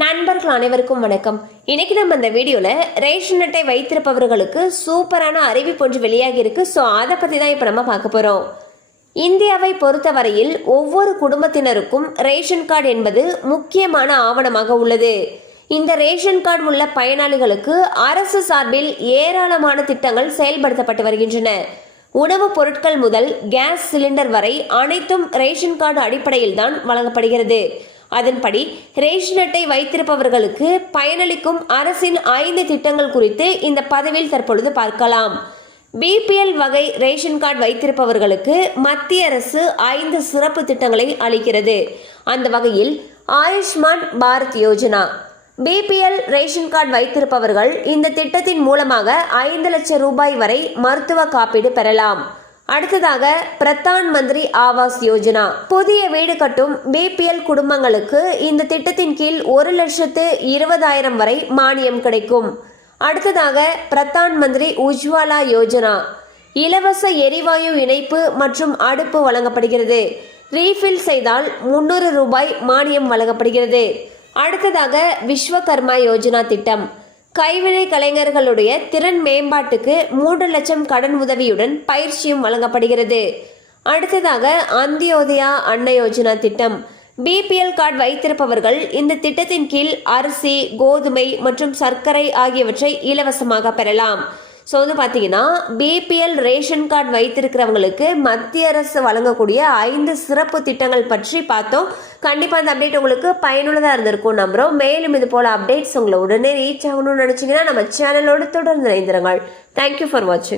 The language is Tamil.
நண்பர்கள் அனைவருக்கும் வணக்கம். இன்னைக்கு நம்ம இந்த வீடியோல ரேஷன் அட்டை வைத்திருப்பவர்களுக்கு சூப்பரான அறிவிப்பு ஒன்று வெளியாகி இருக்கு. ஸோ அதை பத்தி தான் இப்போ நம்ம பார்க்க போறோம். இந்தியாவை பொறுத்தவரையில் ஒவ்வொரு குடும்பத்தினருக்கும் ரேஷன் கார்டு என்பது முக்கியமான ஆவணமாக உள்ளது. இந்த ரேஷன் கார்டு உள்ள பயனாளிகளுக்கு அரசு சார்பில் ஏராளமான திட்டங்கள் செயல்படுத்தப்பட்டு வருகின்றன. உணவுப் பொருட்கள் முதல் கேஸ் சிலிண்டர் வரை அனைத்தும் ரேஷன் கார்டு அடிப்படையில் தான் வழங்கப்படுகிறது. அதன்படி ரேஷன் அட்டை வைத்திருப்பவர்களுக்கு பயனளிக்கும் அரசின் ஐந்து திட்டங்கள் குறித்து இந்த பதவியில் தற்பொழுது பார்க்கலாம். பிபிஎல் வகை ரேஷன் கார்டு வைத்திருப்பவர்களுக்கு மத்திய அரசு ஐந்து சிறப்பு திட்டங்களை அளிக்கிறது. அந்த வகையில் Ayushman Bharat Yojana. BPL ration card வைத்திருப்பவர்கள் இந்த திட்டத்தின் மூலமாக ஐந்து லட்சம் ரூபாய் வரை மருத்துவ காப்பீடு பெறலாம். அடுத்ததாக பிரதான் மந்திரி ஆவாஸ் யோஜனா. புதிய வீடு கட்டும் பிபிஎல் குடும்பங்களுக்கு இந்த திட்டத்தின் கீழ் ஒரு லட்சத்து இருபதாயிரம் வரை மானியம் கிடைக்கும். அடுத்ததாக பிரதான் மந்திரி உஜ்வாலா யோஜனா. இலவச எரிவாயு இணைப்பு மற்றும் அடுப்பு வழங்கப்படுகிறது. ரீஃபில் செய்தால் முன்னூறு ரூபாய் மானியம் வழங்கப்படுகிறது. அடுத்ததாக விஸ்வகர்மா யோஜனா திட்டம். கைவினை கலைஞர்களுடைய திறன் மேம்பாட்டுக்கு மூன்று லட்சம் கடன் உதவியுடன் பயிற்சியும் வழங்கப்படுகிறது. அடுத்ததாக அந்தியோதயா அன்ன யோஜனா திட்டம். பிபிஎல் கார்டு வைத்திருப்பவர்கள் இந்த திட்டத்தின் கீழ் அரிசி கோதுமை மற்றும் சர்க்கரை ஆகியவற்றை இலவசமாக பெறலாம். ஸோ வந்து பார்த்தீங்கன்னா பிபிஎல் ரேஷன் கார்டு வைத்திருக்கிறவங்களுக்கு மத்திய அரசு வழங்கக்கூடிய ஐந்து சிறப்பு திட்டங்கள் பற்றி பார்த்தோம். கண்டிப்பாக அந்த அப்டேட் உங்களுக்கு பயனுள்ளதாக இருந்திருக்கும் நம்புகிறோம் மேலும் இது போல் அப்டேட்ஸ் உங்களை உடனே ரீச் ஆகணும்னு நினச்சிங்கன்னா நம்ம சேனலோடு தொடர்ந்து இணைந்திருங்கள். தேங்க்யூ ஃபார் வாட்சிங்